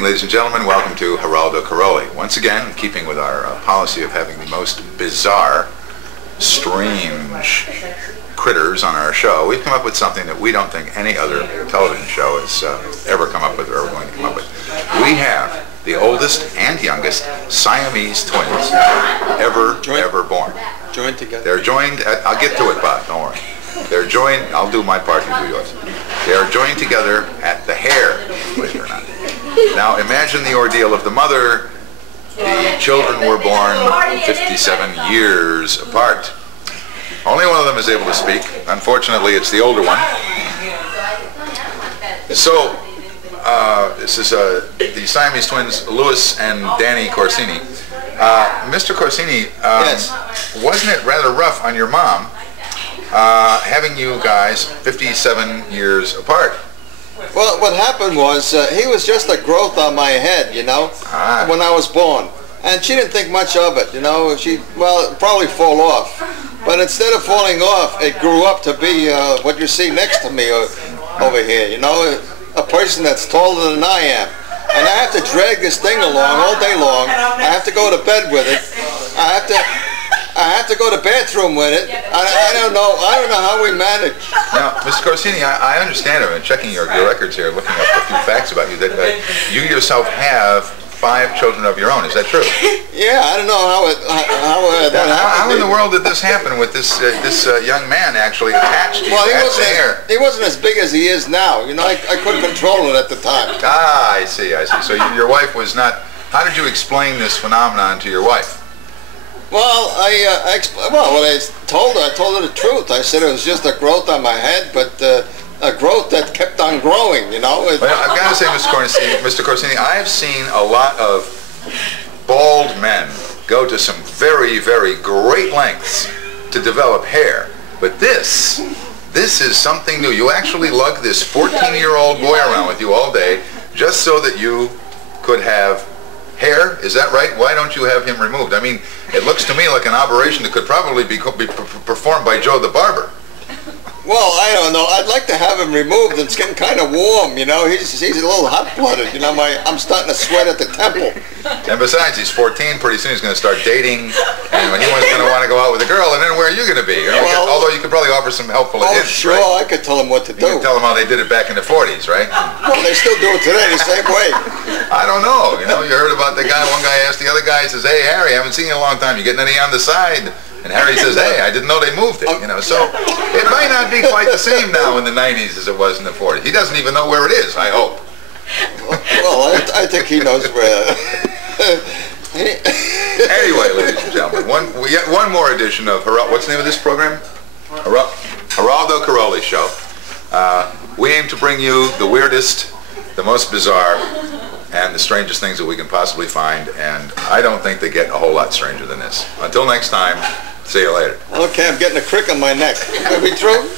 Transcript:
evening, ladies and gentlemen. Welcome to Geraldo Caroli. Once again, in keeping with our policy of having the most bizarre, strange critters on our show, we've come up with something that we don't think any other television show has ever come up with or ever going to come up with. We have the oldest and youngest Siamese twins ever born. Joined together. They're joined, I'll get to it, Bob, don't worry. They're joined, I'll do my part, you do yours. They are joined together at the hair, believe it or not. Now imagine the ordeal of the mother. The children were born 57 years apart. Only one of them is able to speak. Unfortunately, it's the older one. So, this is the Siamese twins, Louis and Danny Corsini. Mr. Corsini, yes. Wasn't it rather rough on your mom having you guys 57 years apart? Well, what happened was he was just a growth on my head, you know, when I was born. And she didn't think much of it, you know. Well, it'd probably fall off. But instead of falling off, it grew up to be what you see next to me over here, you know, a person that's taller than I am. And I have to drag this thing along all day long. I have to go to bed with it. I have to go to the bathroom with it. I don't know how we manage. Now, Mr. Corsini, I understand it. I'm checking your records here, looking up a few facts about you, that you yourself have 5 children of your own. Is that true? Yeah, I don't know how in the world did this happen with this young man actually attached to you? Well, he wasn't as big as he is now. You know, I couldn't control it at the time. Ah, I see. So your wife was not. How did you explain this phenomenon to your wife? Well, I told her the truth. I said it was just a growth on my head, but a growth that kept on growing, you know. Well, I've got to say, Mr. Corsini, I have seen a lot of bald men go to some very, very great lengths to develop hair. But this is something new. You actually lug this 14-year-old boy around with you all day just so that you could have hair. Is that right? Why don't you have him removed? I mean, it looks to me like an operation that could probably be performed by Joe the barber. Well, I don't know. I'd like to have him removed. It's getting kind of warm, you know. He's a little hot-blooded, you know. I'm starting to sweat at the temple. And besides, he's 14. Pretty soon he's going to start dating, and he was going to want to go out with a girl. And then where are you going to be? You know, well, although you could probably offer some helpful hints. Sure, right? I could tell him what to do. You could tell him how they did it back in the 40s, right? Well, they still do it today the same way. I don't know. You know, you heard about the guy. One guy asked the other guy. He says, "Hey, Harry, I haven't seen you in a long time. You getting any on the side?" And Harry says, "Hey, I didn't know they moved it." You know, so it might not be quite the same now in the 90s as it was in the 40s. He doesn't even know where it is, I hope. Well, I think he knows where. Anyway, ladies and gentlemen, one more edition of what's the name of this program? Geraldo Caroli Show. We aim to bring you the weirdest, the most bizarre, and the strangest things that we can possibly find, and I don't think they get a whole lot stranger than this. Until next time, see you later. Okay, I'm getting a crick on my neck. Are we through?